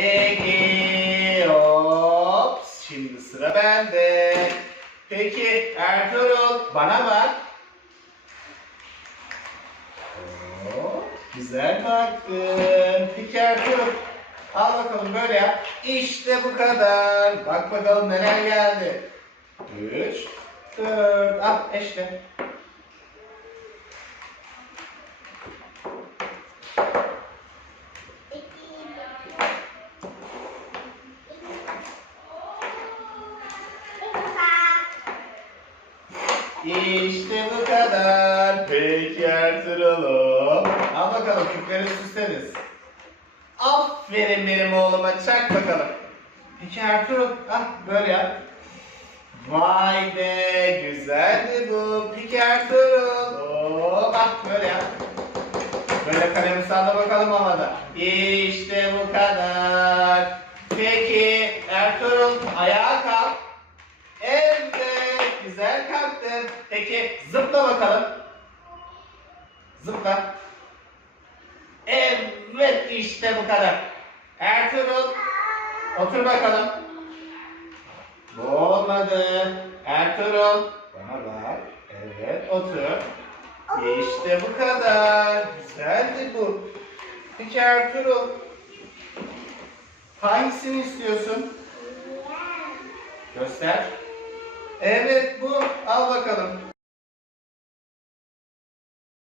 Peki. Hop. Şimdi sıra bende. Peki Ertuğrul bana bak. Hop, Güzel baktın. Peki Ertuğrul. Al bakalım böyle yap. İşte bu kadar. Bak bakalım neler geldi. Üç, dört. Al eşle. İşte bu kadar. Peki Ertuğrul'um. Al bakalım küpleri süsleriz. Aferin benim oğluma. Çak bakalım. Peki Ertuğrul. Ah böyle yap. Vay be güzeldi bu. Peki Ertuğrul. Oo, bak böyle yap. Böyle kalemi salla bakalım havada. İşte bu kadar. Peki Ertuğrul ayağa kalk. Evet güzel kalktın. Peki zıpla bakalım. Zıpla. Evet işte bu kadar. Ertuğrul otur bakalım. Bu olmadı. Ertuğrul bana bak. Evet otur. İşte bu kadar. Güzeldi bu. Peki Ertuğrul hangisini istiyorsun? Göster. Evet bu. Al bakalım.